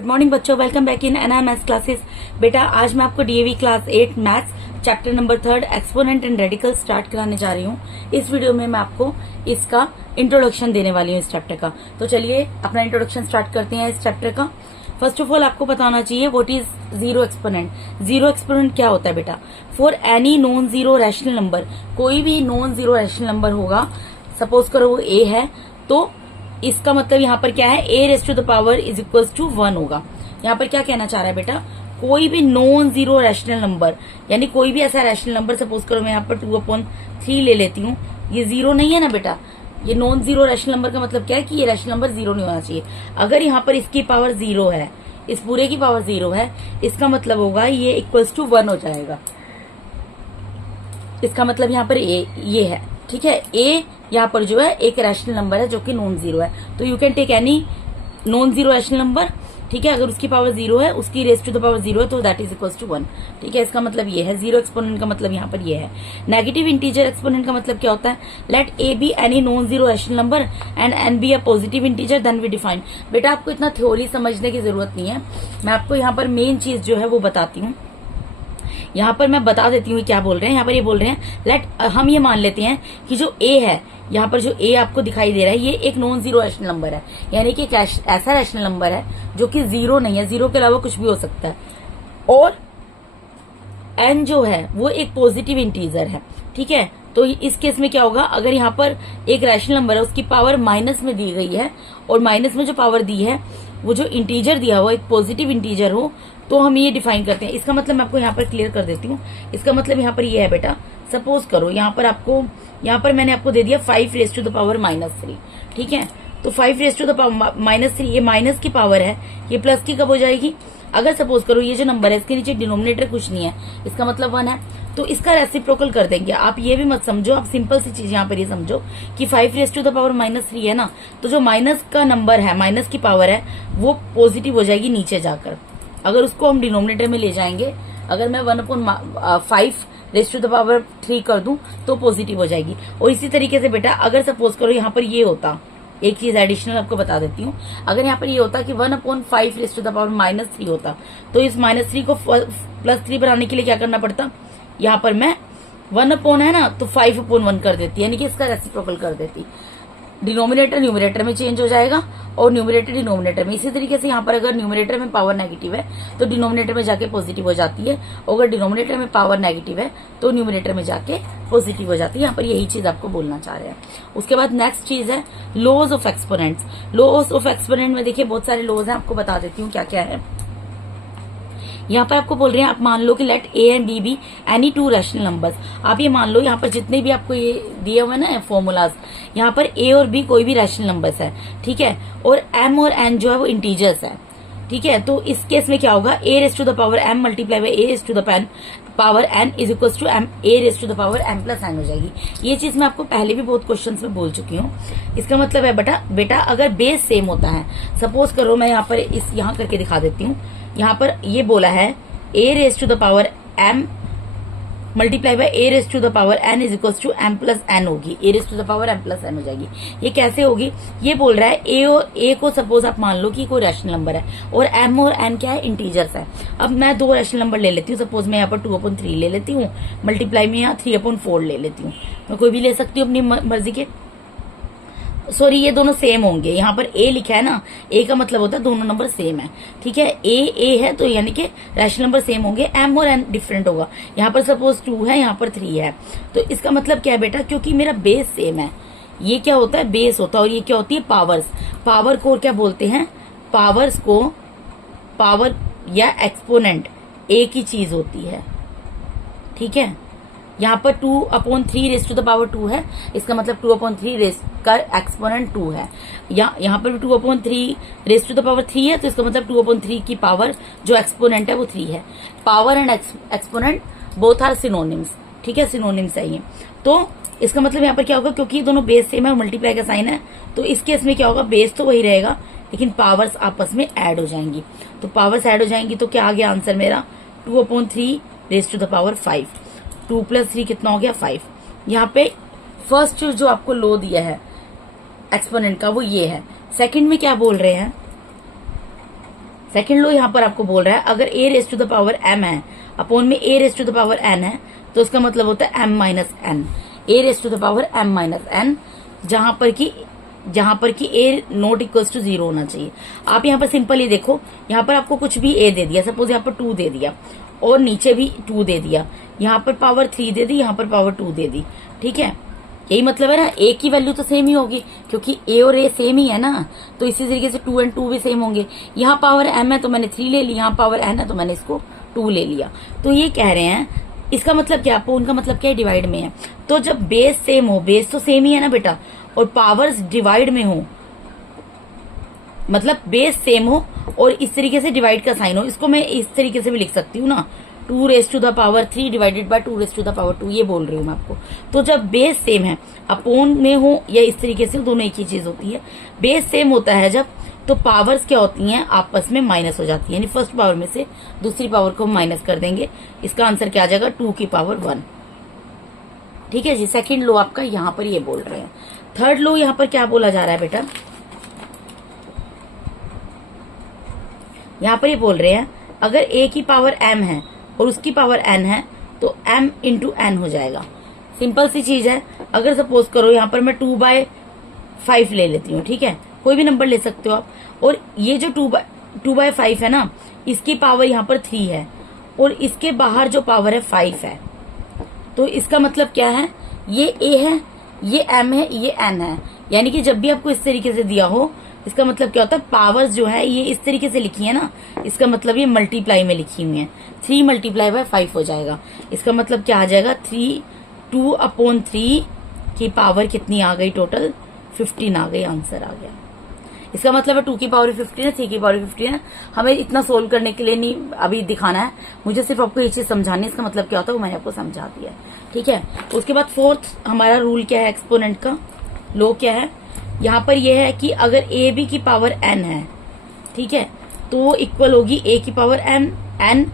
Good morning बच्चों, welcome back in NIMS classes. बेटा आज मैं आपको DAV class 8 maths chapter number 3 exponent and radical start कराने जा रही हूँ। इस वीडियो में मैं आपको इसका इंट्रोडक्शन देने वाली हूँ इस चैप्टर का। तो चलिए अपना इंट्रोडक्शन स्टार्ट करते हैं इस चैप्टर का। फर्स्ट ऑफ ऑल आपको बताना चाहिए what is zero exponent. Zero exponent क्या होता है बेटा? For any non zero rational number, कोई भी नॉन जीरो रैशनल नंबर होगा, सपोज करो वो ए है, तो इसका मतलब यहाँ पर क्या है, a raise to the power is equal to 1 होगा। यहाँ पर क्या कहना चाह रहा है बेटा, कोई भी नॉन जीरो रैशनल नंबर, यानी कोई भी ऐसा रैशनल नंबर, सपोज करो मैं यहाँ पर 2/3 ले लेती हूँ, ये जीरो नहीं है ना बेटा। ये नॉन जीरो रैशनल नंबर का मतलब क्या है कि ये रैशनल नंबर जीरो नहीं होना चाहिए। अगर यहाँ पर इसकी पावर जीरो है, इस पूरे की पावर जीरो है, इसका मतलब होगा ये इक्वल्स टू 1 हो जाएगा। इसका मतलब यहाँ पर ये है, ठीक है। ए यहाँ पर जो है एक रैशनल नंबर है जो कि नॉन जीरो है, तो you can take any non zero rational number, ठीक है। अगर उसकी पावर जीरो है, उसकी raise to the power zero है, तो दैट इज इक्वल्स टू 1, ठीक है। इसका मतलब ये है। जीरो एक्सपोनेंट का मतलब यहाँ पर ये है। नेगेटिव इंटीजर एक्सपोनेंट का मतलब क्या होता है? Let a be any non zero rational number and n be a positive integer, then we define. बेटा आपको इतना थ्योरी समझने की जरूरत नहीं है, मैं आपको यहाँ पर मेन चीज जो है वो बताती हूँ। यहाँ पर मैं बता देती हूँ क्या बोल रहे हैं। यहाँ पर ये बोल रहे हैं लेट, हम ये मान लेते हैं कि जो ए है, यहाँ पर जो ए आपको दिखाई दे रहा है, ये एक नॉन जीरो रैशनल नंबर है, यानी कि एक ऐसा रैशनल नंबर है जो कि जीरो नहीं है, जीरो के अलावा कुछ भी हो सकता है। और एन जो है वो एक पॉजिटिव इंटीजर है, ठीक है। तो इस केस में क्या होगा, अगर यहाँ पर एक रैशनल नंबर है, उसकी पावर माइनस में दी गई है, और माइनस में जो पावर दी है वो जो इंटीजर दिया हुआ एक पॉजिटिव इंटीजर हो, तो हम ये डिफाइन करते हैं। इसका मतलब मैं आपको यहाँ पर क्लियर कर देती हूँ। इसका मतलब यहाँ पर ये है बेटा, सपोज करो यहाँ पर मैंने आपको दे दिया 5 रेस टू द पावर -3, ठीक है। तो 5 रेस टू द पावर -3, ये माइनस की पावर है, ये प्लस की कब हो जाएगी? अगर सपोज करो ये जो नंबर है इसके नीचे डिनोमिनेटर कुछ नहीं है, इसका मतलब 1 है, तो इसका रेसिप्रोकल कर देंगे। आप ये भी मत समझो, आप सिंपल सी चीज यहाँ पर ये समझो कि 5 रेस टू द पावर -3 है ना, तो जो माइनस का नंबर है, माइनस की पावर है, वो पॉजिटिव हो जाएगी नीचे जाकर। अगर उसको हम डिनोमिनेटर में ले जाएंगे, अगर मैं 1/5 रेस टू द पावर 3 कर दूं तो पॉजिटिव हो जाएगी। और इसी तरीके से बेटा अगर सपोज करो यहाँ पर ये होता, एक चीज एडिशनल आपको बता देती हूँ, अगर यहाँ पर ये होता कि 1/5 रेस टू द पावर -3 होता, तो इस -3 को +3 बनाने के लिए क्या करना पड़ता, यहाँ पर मैं 1 है ना, तो 5/1 कर देती, यानी कि इसका रेसिप्रोकल कर देती। डिनोमिनेटर न्यूमरेटर में चेंज हो जाएगा और न्यूमरेटर डिनोमिनेटर में। इसी तरीके से यहाँ पर अगर न्यूमरेटर में पावर नेगेटिव है तो डिनोमिनेटर में जाके पॉजिटिव हो जाती है, और अगर डिनोमिनेटर में पावर नेगेटिव है तो न्यूमरेटर में जाके पॉजिटिव हो जाती है। यहाँ पर यही चीज आपको बोलना चाह रहे हैं। उसके बाद नेक्स्ट चीज है laws of exponents. Laws of exponent में देखिए बहुत सारे लॉज हैं, आपको बता देती हूँ क्या क्या है। यहाँ पर आपको बोल रहे हैं, आप मान लो कि let a and b be any two rational numbers. आप ये मान लो यहाँ पर जितने भी आपको ये दिए हुए ना फॉर्मूलाज, यहाँ पर ए और बी कोई भी रैशनल नंबर्स है, ठीक है, और एम और एन जो है वो इंटीजर्स है, ठीक है। तो इस केस में क्या होगा, a raise to the power M multiply by a raise to the power N is equal to M a raise to the power M plus N हो जाएगी। ये चीज मैं आपको पहले भी बहुत क्वेश्चन में बोल चुकी हूँ। इसका मतलब है बेटा अगर बेस सेम होता है, सपोज करो मैं यहाँ पर यहाँ करके दिखा देती हूँ। यहाँ पर ये बोला है a raise to the power m multiply by a raise to the power n is equal to m plus n होगी। a raise to the power m plus n हो जाएगी। ये कैसे होगी, ये बोल रहा है a और a को सपोज आप मान लो कि कोई रैशनल नंबर है, और m और n क्या है, इंटीजर्स है। अब मैं 2 रैशनल नंबर ले लेती हूँ, सपोज मैं यहाँ पर 2/3 ले लेती हूँ, मल्टीप्लाई में यहाँ 3/4 ले लेती हूँ। मैं कोई भी ले सकती हूँ अपनी मर्जी के। सॉरी, ये दोनों सेम होंगे। यहाँ पर ए लिखा है ना, ए का मतलब होता है दोनों नंबर सेम है, ठीक है। ए है तो यानी कि रैशनल नंबर सेम होंगे, एम और एन डिफरेंट होगा। यहाँ पर सपोज 2 है, यहाँ पर 3 है, तो इसका मतलब क्या है बेटा, क्योंकि मेरा बेस सेम है। ये क्या होता है, बेस होता है, और ये क्या होती है, पावर्स। पावर को क्या बोलते हैं, पावर्स को, पावर या एक्सपोनेंट एक ही चीज होती है, ठीक है। यहाँ पर 2/3 रेस टू द पावर 2 है, इसका मतलब 2/3 रेस का एक्सपोनेंट 2 है। यहाँ पर भी 2/3 रेस टू द पावर 3 है, तो इसका मतलब 2/3 की पावर जो एक्सपोनेंट है वो 3 है। Power and exponent both are synonyms, ठीक है, सिनोनिम्स है ये। तो इसका मतलब यहाँ पर क्या होगा, क्योंकि ये दोनों बेस सेम है और मल्टीप्लाई का साइन है, तो इस केस में क्या होगा, बेस तो वही रहेगा लेकिन पावर्स आपस में ऐड हो जाएंगी। तो पावर्स ऐड हो जाएंगी तो क्या आ गया आंसर मेरा, 2/3 रेस टू द पावर 5। 2 + 3 कितना हो गया, 5। यहाँ पे फर्स्ट जो आपको लो दिया है एक्सपोनेंट का वो ये है। सेकंड में क्या बोल रहे हैं, सेकेंड लो यहाँ पर आपको बोल रहा है अगर a raise to the power m है अपॉन में a raise to the power n है तो उसका मतलब होता है m minus n, a raise to the power m minus n, जहां पर कि ए नॉट इक्वल्स टू 0 होना चाहिए। आप यहाँ पर सिंपल ही देखो, यहाँ पर आपको कुछ भी ए दे दिया, सपोज यहाँ पर 2 दे दिया और नीचे भी 2 दे दिया, यहाँ पर पावर 3 दे दी, यहाँ पर पावर 2 दे दी, ठीक है। यही मतलब है ना, ए की वैल्यू तो सेम ही होगी क्योंकि ए और ए सेम ही है ना, तो इसी तरीके से 2 और 2 भी सेम होंगे। यहाँ पावर m है तो मैंने 3 ले ली, यहाँ पावर n है तो मैंने इसको 2 ले लिया। तो ये कह रहे हैं इसका मतलब क्या, उनका मतलब क्या है, डिवाइड में है। तो जब बेस सेम हो, बेस तो सेम ही है ना बेटा, और पावर्स डिवाइड में हो, मतलब बेस सेम हो और इस तरीके से डिवाइड का साइन हो, इसको मैं इस तरीके से भी लिख सकती हूँ ना, 2 raise to the power 3 divided by 2 raise to the power 2, ये बोल रही हूँ मैं आपको। तो जब बेस सेम है, अपोन में हो या इस तरीके से, दोनों एक ही चीज होती है। बेस सेम होता है जब, तो पावर्स क्या होती हैं, आपस में माइनस हो जाती है, यानी फर्स्ट पावर में से दूसरी पावर को माइनस कर देंगे। इसका आंसर क्या आ जाएगा, 2 की पावर 1, ठीक है जी। सेकंड लो आपका यहाँ पर ये बोल रहे हैं। थर्ड लो यहाँ पर क्या बोला जा रहा है बेटा, यहाँ पर ये बोल रहे हैं अगर a की पावर m है और उसकी पावर n है तो m इंटू n हो जाएगा। सिंपल सी चीज है। अगर सपोज करो यहाँ पर मैं 2/5 ले लेती हूँ, ठीक है, कोई भी नंबर ले सकते हो आप, और ये जो 2/5 है ना, इसकी पावर यहाँ पर 3 है और इसके बाहर जो पावर है 5 है, तो इसका मतलब क्या है, ये a है, ये m है, ये n है। यानी कि जब भी आपको इस तरीके से दिया हो, इसका मतलब क्या होता है, पावर्स जो है ये इस तरीके से लिखी है ना, इसका मतलब ये मल्टीप्लाई में लिखी हुई है, 3 मल्टीप्लाई बाय 5 हो जाएगा। इसका मतलब क्या आ जाएगा, 2/3 की पावर कितनी आ गई, टोटल 15 आ गई, आंसर आ गया। इसका मतलब है 2 की पावर 15 है, 3 की पावर 15 है। हमें इतना सोल्व करने के लिए नहीं अभी दिखाना है, मुझे सिर्फ आपको ये चीज समझानी है, इसका मतलब क्या होता है वो मैंने आपको समझा दिया है, ठीक है। उसके बाद फोर्थ हमारा रूल क्या है, एक्सपोनेंट का लो क्या है, यहाँ पर यह है कि अगर ए बी की पावर n है, ठीक है, तो वो इक्वल होगी a की पावर n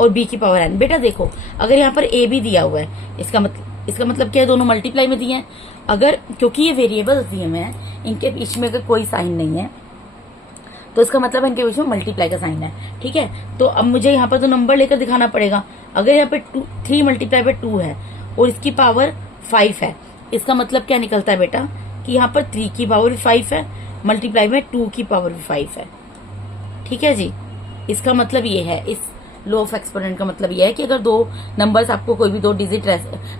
और b की पावर n। बेटा देखो, अगर यहाँ पर a भी दिया हुआ है, इसका मतलब क्या है, दोनों मल्टीप्लाई में दिए हैं। अगर क्योंकि ये वेरिएबल्स दिए हुए हैं, इनके बीच में अगर कोई साइन नहीं है तो इसका मतलब इनके बीच में मल्टीप्लाई का साइन है, ठीक है। तो अब मुझे यहाँ पर तो नंबर लेकर दिखाना पड़ेगा। अगर यहाँ पे 3 मल्टीप्लाई बाय 2 है और इसकी पावर 5 है, इसका मतलब क्या निकलता है बेटा कि यहाँ पर 3 की पावर 5 है मल्टीप्लाई में 2 की पावर 5 है, ठीक है जी। इसका मतलब ये है, इस लो ऑफ एक्सपोनेंट का मतलब ये है कि अगर दो नंबर्स आपको कोई भी 2 डिजिट,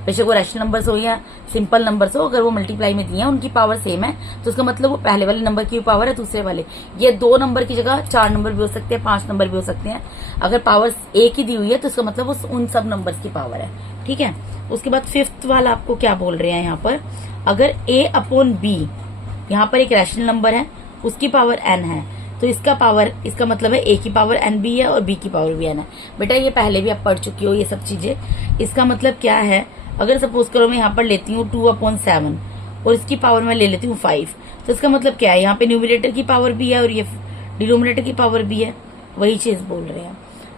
बेशक वो रैशनल नंबर्स हो या सिंपल नंबर्स हो, अगर वो मल्टीप्लाई में दिए हैं, उनकी पावर सेम है, तो उसका मतलब वो पहले वाले नंबर की पावर है दूसरे वाले। ये 2 नंबर की जगह 4 नंबर भी हो सकते हैं, 5 नंबर भी हो सकते हैं। अगर पावर एक ही दी हुई है तो उसका मतलब वो उन सब नंबर्स की पावर है, ठीक है। उसके बाद फिफ्थ वाला आपको क्या बोल रहे हैं यहाँ पर, अगर a अपॉन b, यहाँ पर एक रैशनल नंबर है, उसकी पावर n है, तो इसका मतलब है a की पावर n भी है और b की पावर भी n है। बेटा ये पहले भी आप पढ़ चुकी हो ये सब चीजें। इसका मतलब क्या है, अगर सपोज करो मैं यहाँ पर लेती हूँ 2/7 और इसकी पावर मैं ले लेती हूँ 5, तो इसका मतलब क्या है, यहाँ पे न्यूमरेटर की पावर भी है और ये डिनोमिनेटर की पावर भी है। वही चीज बोल रहे हैं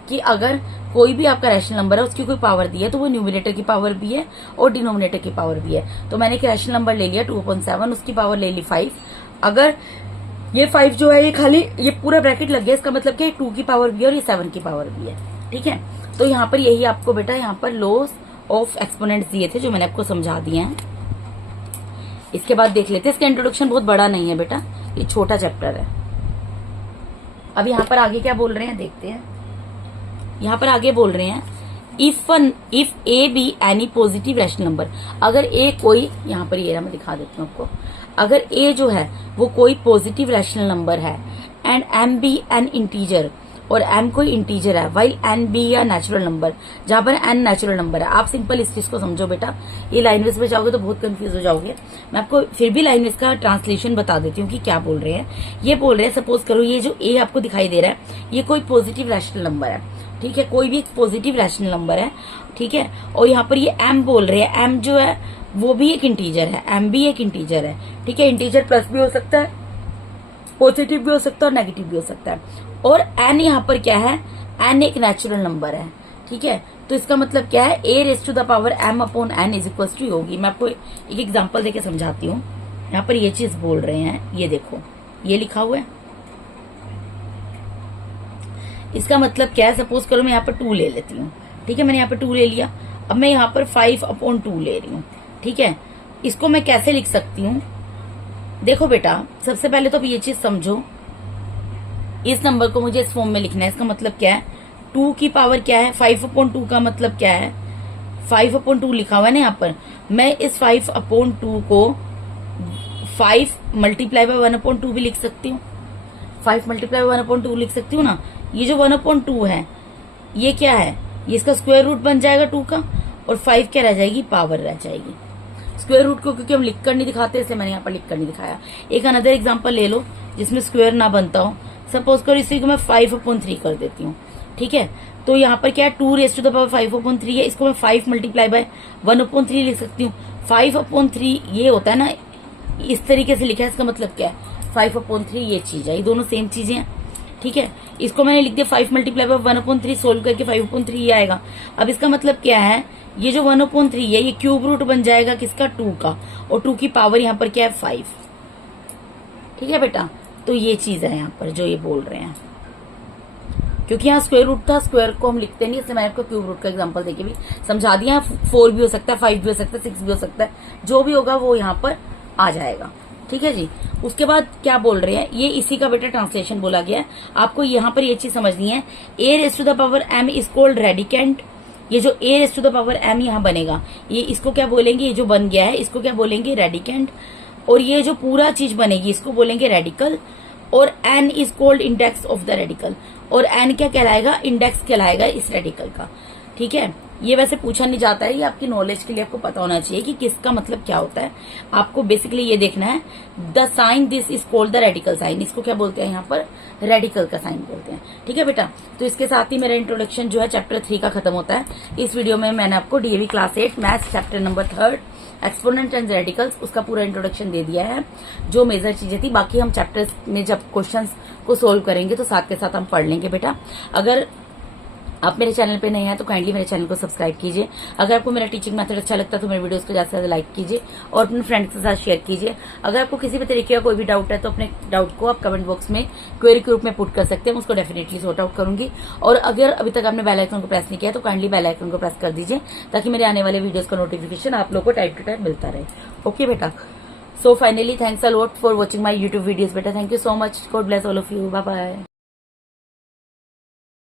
कि अगर कोई भी आपका रैशनल नंबर है, उसकी कोई पावर दी है, तो वो न्यूमरेटर की पावर भी है और डिनोमिनेटर की पावर भी है। तो मैंने एक रैशनल नंबर ले लिया 2/7, उसकी पावर ले ली 5। अगर ये 5 जो है, ये खाली ये पूरा ब्रैकेट लग गया, इसका मतलब क्या है 2 की पावर भी है और ये 7 की पावर भी है, ठीक है। तो यहाँ पर यही आपको बेटा यहाँ पर लॉस ऑफ एक्सपोनेंट्स दिए थे, जो मैंने आपको समझा दिए हैं। इसके बाद देख लेते हैं, इसका इंट्रोडक्शन बहुत बड़ा नहीं है बेटा, ये छोटा चैप्टर है। अब यहाँ पर आगे क्या बोल रहे हैं देखते हैं। यहाँ पर आगे बोल रहे हैं if A be any positive rational number, अगर ए कोई, यहाँ पर ये मैं दिखा देती हूँ आपको, अगर ए जो है वो कोई पॉजिटिव रैशनल नंबर है and m be an integer, और एम कोई इंटीजर है, वाइल एन बी या नेचुरल नंबर, जहां पर एन नेचुरल नंबर है। आप सिंपल इस चीज को समझो बेटा, ये लाइन वेज में जाओगे तो बहुत कंफ्यूज हो जाओगे। मैं आपको फिर भी लाइन वेज का ट्रांसलेशन बता देती हूँ कि क्या बोल रहे हैं। ये बोल रहे हैं, सपोज करो ये जो ए आपको दिखाई दे रहा है, ये कोई पॉजिटिव रैशनल नंबर है, ठीक है, कोई भी एक पॉजिटिव रैशनल नंबर है, ठीक है। और यहाँ पर ये एम बोल रहे हैं, एम जो है वो भी एक इंटीजर है, एम भी एक इंटीजर है, ठीक है। इंटीजर प्लस भी हो सकता है, पॉजिटिव भी हो सकता है और नेगेटिव भी हो सकता है। और एन यहाँ पर क्या है, एन एक नेचुरल नंबर है, ठीक है। तो इसका मतलब क्या है, a raise to the power M upon N is equal to होगी। मैं आपको एक एग्जांपल देके समझाती हूँ। यहाँ पर ये चीज बोल रहे हैं, ये देखो ये लिखा हुआ है, इसका मतलब क्या है, सपोज करो मैं यहाँ पर 2 ले लेती हूँ, ठीक है, मैंने यहाँ पर 2 ले लिया, अब मैं यहाँ पर 5/2 ले रही हूँ, ठीक है। इसको मैं कैसे लिख सकती हूँ, देखो बेटा सबसे पहले तो अब ये चीज समझो, इस नंबर को मुझे इस फॉर्म में लिखना है। इसका मतलब क्या है, 2 की पावर क्या है, 5/2 का मतलब क्या है, 5/2 लिखा हुआ है ना यहाँ पर। मैं इस 5/2 को 5 मल्टीप्लाई बाय 1/2 भी लिख सकती हूँ, 5 मल्टीप्लाई बाय 1/2 लिख सकती हूँ ना। ये जो 1/2 है ये क्या है, ये इसका स्क्वायर रूट बन जाएगा 2 का, और 5 क्या रह जाएगी, पावर रह जाएगी। स्क्वायर रूट को क्योंकि हम लिख कर नहीं दिखाते, इसलिए मैंने यहाँ पर लिख कर नहीं दिखाया। एक अनदर एग्जाम्पल ले लो जिसमें स्क्वायर ना बनता हो, सपोज करो इसी को मैं 5/3 कर देती हूँ, ठीक है। तो यहाँ पर क्या है, 2 5/3 है, इसको मैं 5 मल्टीप्लाई बाय 1/3 लिख सकती हूँ। 5/3 ये होता है ना, इस तरीके से लिखा है, इसका मतलब क्या है, 5/3 ये चीज है, ये दोनों सेम चीजें हैं, ठीक है। इसको मैंने लिख दिया 5 मल्टीप्लाई बाय 1/3, सोल्व करके 5/3 ये आएगा। अब इसका मतलब क्या है, ये जो 1/3 है ये क्यूब रूट बन जाएगा किसका, 2 का, और 2 की पावर यहाँ पर क्या है, 5, ठीक है बेटा। तो ये चीज है यहाँ पर जो ये बोल रहे हैं, क्योंकि यहाँ स्क्वायर रूट था, स्क्वायर को हम लिखते नहीं, इससे मैंने आपको क्यूब रूट का एग्जांपल देके भी समझा दिया। 4 भी हो सकता है, 5 भी हो सकता है, 6 भी हो सकता है, जो भी होगा वो यहाँ पर आ जाएगा, ठीक है जी। उसके बाद क्या बोल रहे हैं, ये इसी का बेटा ट्रांसलेशन बोला गया है। आपको यहाँ पर ये चीज समझनी है, a⁻m इज कॉल्ड रेडिकेंट। ये जो a⁻m यहाँ बनेगा, ये इसको क्या बोलेंगे, ये जो बन गया है इसको क्या बोलेंगे, रेडिकेंट। और ये जो पूरा चीज बनेगी इसको बोलेंगे रेडिकल। और n is called index of the radical, और n क्या कहलाएगा, इंडेक्स कहलाएगा इस रेडिकल का, ठीक है। ये वैसे पूछा नहीं जाता है, ये आपकी नॉलेज के लिए आपको पता होना चाहिए कि किसका मतलब क्या होता है। आपको बेसिकली ये देखना है, the sign this is called the radical sign, इसको क्या बोलते हैं यहाँ पर, रेडिकल का साइन बोलते हैं, ठीक है बेटा। तो इसके साथ ही मेरा इंट्रोडक्शन जो है चैप्टर 3 का खत्म होता है। इस वीडियो में मैंने आपको DAV class 8 maths chapter number 3 exponent and radicals उसका पूरा इंट्रोडक्शन दे दिया है, जो मेजर चीजें थी। बाकी हम चैप्टर्स में जब क्वेश्चंस को सोल्व करेंगे तो साथ के साथ हम पढ़ लेंगे बेटा। अगर आप मेरे चैनल पे नए हैं तो काइंडली मेरे चैनल को सब्सक्राइब कीजिए। अगर आपको मेरा टीचिंग मेथड अच्छा लगता है तो मेरे वीडियोस को ज्यादा से ज्यादा लाइक कीजिए और अपने फ्रेंड्स के साथ शेयर कीजिए। अगर आपको किसी भी तरीके का कोई भी डाउट है तो अपने डाउट को आप कमेंट बॉक्स में क्वेरी के रूप में पुट कर सकते हैं, उसको डेफिनेटली सॉर्ट आउट करूंगी। और अगर अभी तक आपने बेल आइकन को प्रेस नहीं किया तो काइंडली बेल आइकन को प्रेस कर दीजिए, ताकि मेरे आने वाले वीडियोस का नोटिफिकेशन आप लोग को टाइम टू टाइम मिलता रहे। ओके बेटा, so finally thanks a lot for watching my YouTube videos बेटा। Thank you so much, God bless all of you, bye bye.